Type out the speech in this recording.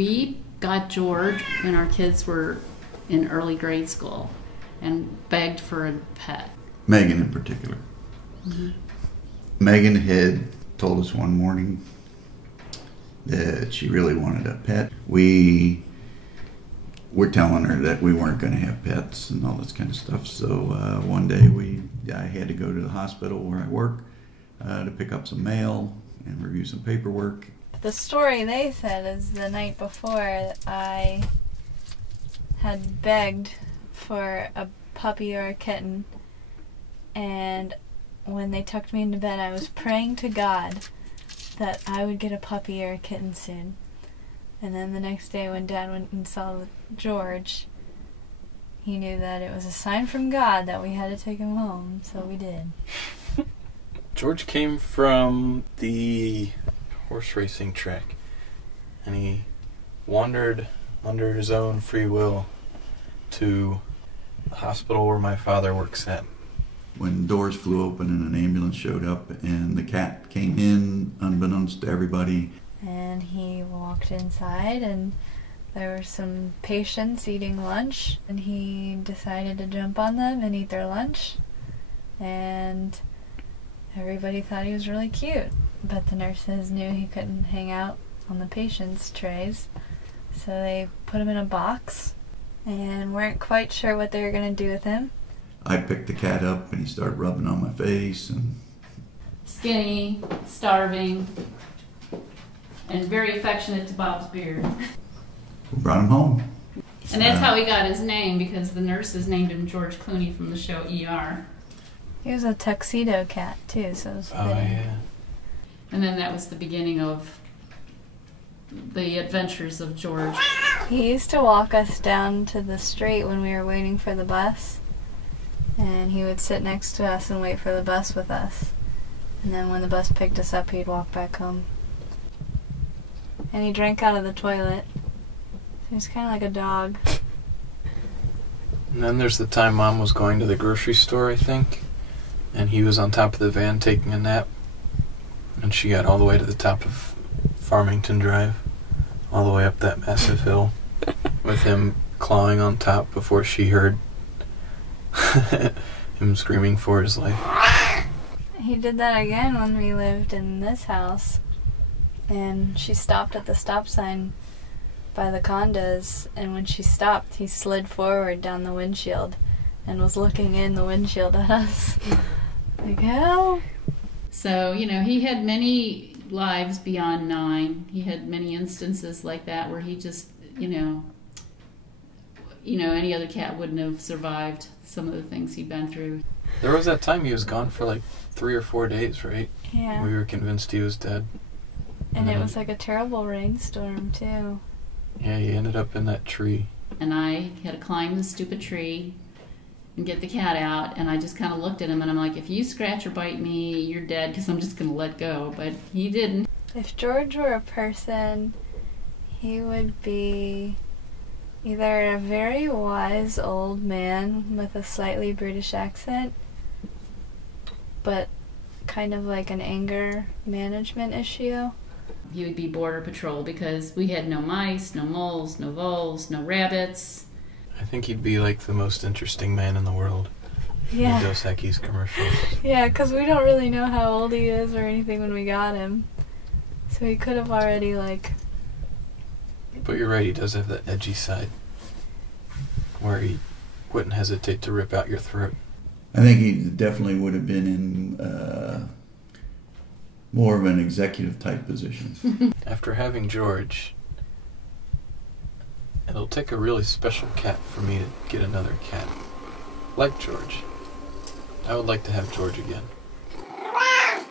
We got George when our kids were in early grade school and begged for a pet. Megan in particular. Mm-hmm. Megan had told us one morning that she really wanted a pet. We were telling her that we weren't going to have pets and all this kind of stuff. So one day I had to go to the hospital where I work to pick up some mail and review some paperwork. The story they said is the night before I had begged for a puppy or a kitten, and when they tucked me into bed I was praying to God that I would get a puppy or a kitten soon. And then the next day when Dad went and saw George, he knew that it was a sign from God that we had to take him home, so we did. George came from the horse racing track, and he wandered under his own free will to the hospital where my father works at. When doors flew open and an ambulance showed up and the cat came in unbeknownst to everybody. And he walked inside and there were some patients eating lunch, and he decided to jump on them and eat their lunch, and everybody thought he was really cute. But the nurses knew he couldn't hang out on the patients' trays, so they put him in a box and weren't quite sure what they were going to do with him. I picked the cat up and he started rubbing on my face. And skinny, starving, and very affectionate to Bob's beard. We brought him home. And that's how he got his name, because the nurses named him George Clooney from the show ER. He was a tuxedo cat too, so it was fitting. Oh, yeah. And then that was the beginning of the adventures of George. He used to walk us down to the street when we were waiting for the bus, and he would sit next to us and wait for the bus with us. And then when the bus picked us up, he'd walk back home. And he drank out of the toilet. He was kind of like a dog. And then there's the time Mom was going to the grocery store, I think, and he was on top of the van taking a nap, and she got all the way to the top of Farmington Drive, all the way up that massive hill, with him clawing on top before she heard him screaming for his life. He did that again when we lived in this house, and she stopped at the stop sign by the condos, and when she stopped he slid forward down the windshield and was looking in the windshield at us. Like, hell? So, he had many lives beyond 9. He had many instances like that where he just, any other cat wouldn't have survived some of the things he'd been through. There was that time he was gone for like 3 or 4 days, right? Yeah. We were convinced he was dead. And it was like a terrible rainstorm too. Yeah, he ended up in that tree. And I had to climb the stupid tree and get the cat out, and I just kind of looked at him and I'm like, if you scratch or bite me, you're dead, because I'm just going to let go. But he didn't. If George were a person, he would be either a very wise old man with a slightly British accent, but kind of like an anger management issue. He would be border patrol, because we had no mice, no moles, no voles, no rabbits. I think he'd be like the most interesting man in the world. Yeah. In Dos Equis commercials. Yeah, because we don't really know how old he is or anything when we got him. So he could have already, But you're right, he does have that edgy side, where he wouldn't hesitate to rip out your throat. I think he definitely would have been in more of an executive type position. After having George, it'll take a really special cat for me to get another cat. Like George. I would like to have George again.